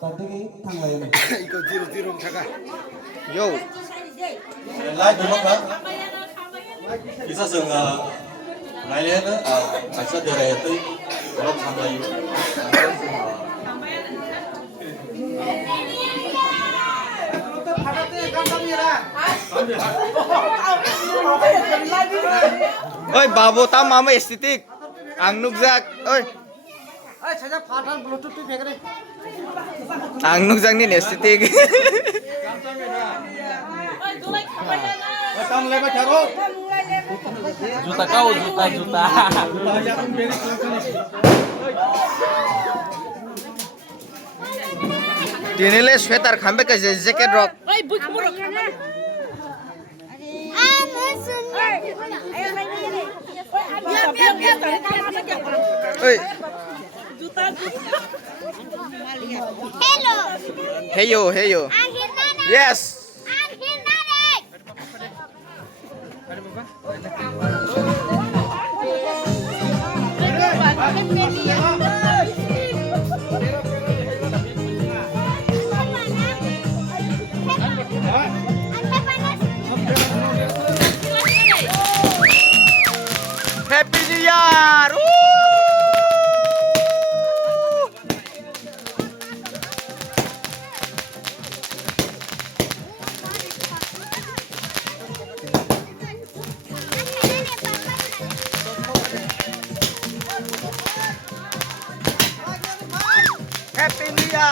이거 뒤로 잠깐. Yo. Lại đúng không đó? Bisa sừng lại lên đó, phải sẽ đưa về tới nó tham gia yếu. Oi, babu tam mama estetik. Ang nukjak. Oi. Ang nukjak ni estetik. Juta kau, juta. Dinile sweater khambe ka jacket rock. Oi. Hello. Heyo, heyo. Yes. Happy New Year. Happy New Year.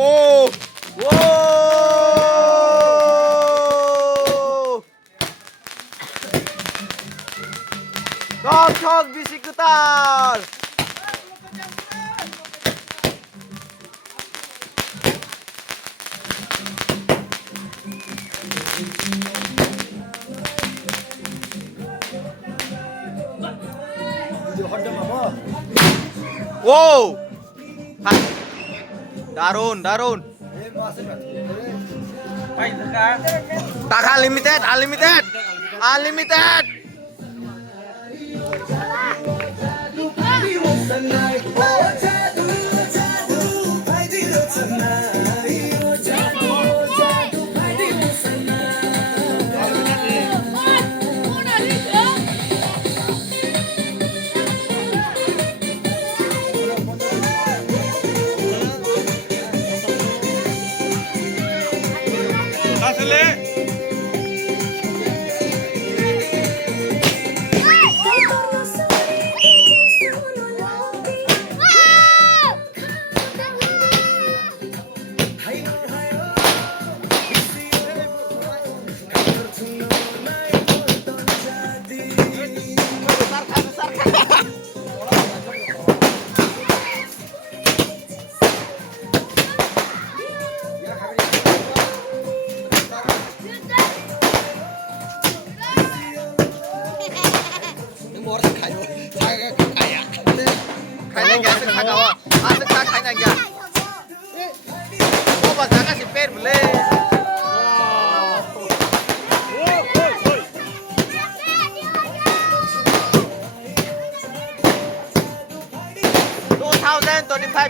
Oh. Whoa. Tok bisikutan. Wow. Darun. Tak unlimited.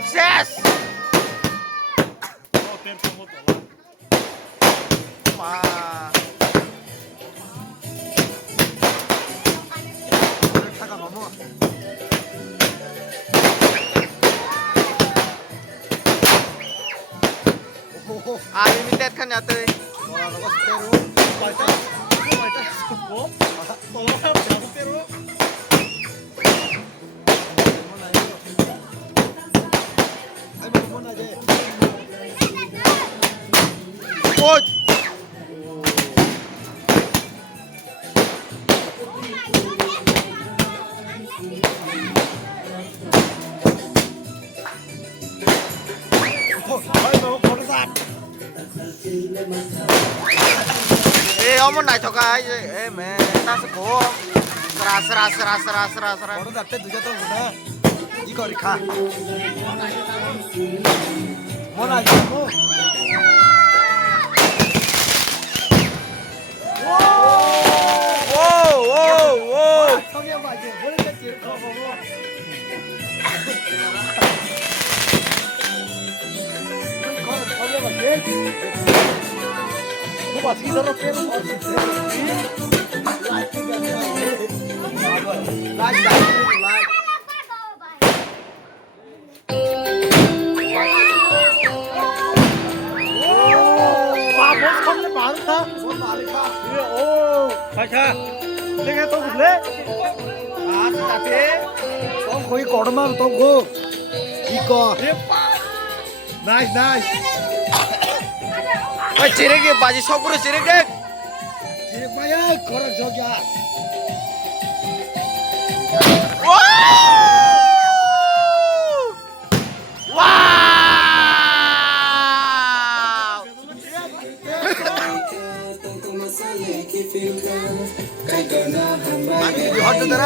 Yes. Unlimited kan ya tuh. Oh. 어머 나 저가 에메 따스 고 스라 바로 잡대 두개 더 보나 이거 가 뭐나 이거 오오오 저기 봐 이제 뭐를 뺐지 거기 봐 얘. 뭐 어떻게 저렇게 빼는 거지? 라이트. 와, 뭐 성질 많다. 뭐 많다. 오, 가자. 내가 또 볼래? 아, 따뜻해. 또 거기 걸으면 또 고. 이거. 나이스. 찌르게 바지 속으로 찌르게 이거야, 걸어 저기야. 와우 아니, 이거 하더라.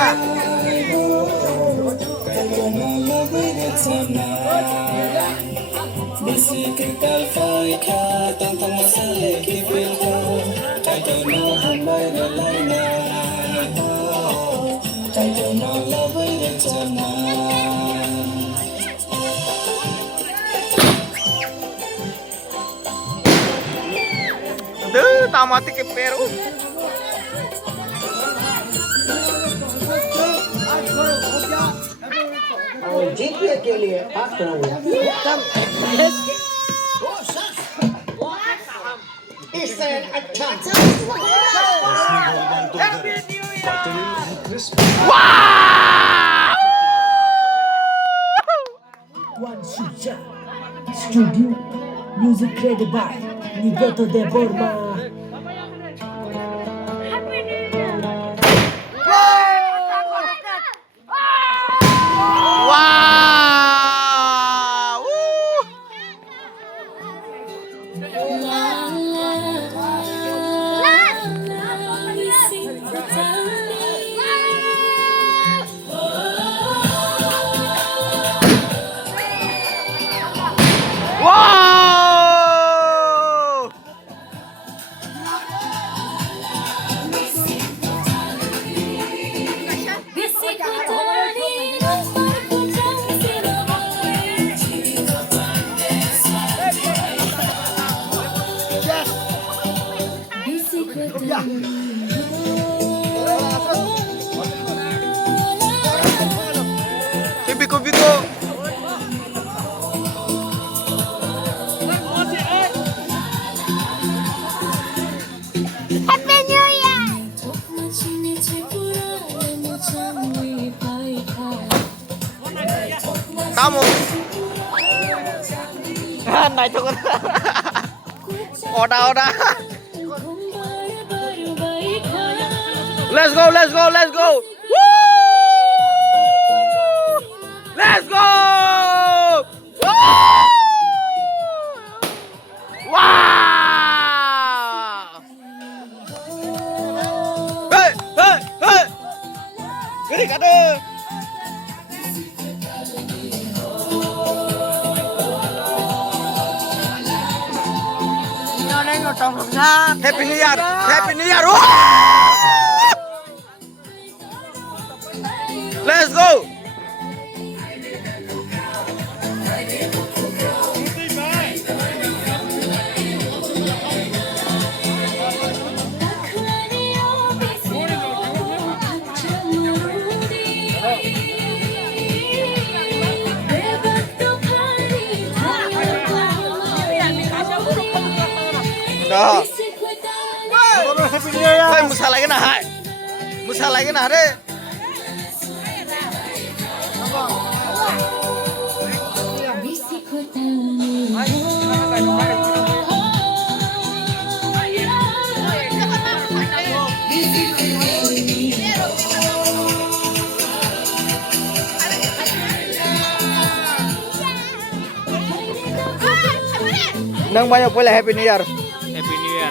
Duh, tamat ke Peru. और जीतने के लिए आप करोगे इससे अच्छा One Suja Studio Music created by Niveto de Borma. Wow. Wow. Biko biko. Happy New Year! Kamu. Này cho con. Oda. Let's go. Woo! Let's go! Woo! Wow! Hey! Gede kade. Happy New Year! Woo! Let's go! Đó. Thôi musa lagi nah, hai. Musa lagi nah deh. Nang banyak boleh Happy New Year. Happy New Year.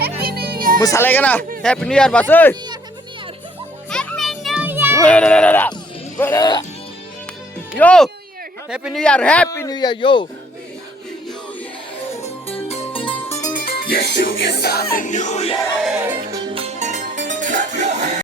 Happy New Year. Musalai kana Happy New Year basoy. Happy New Year. Yo. Happy New Year. Happy New Year yo. Yes, you can start the new year.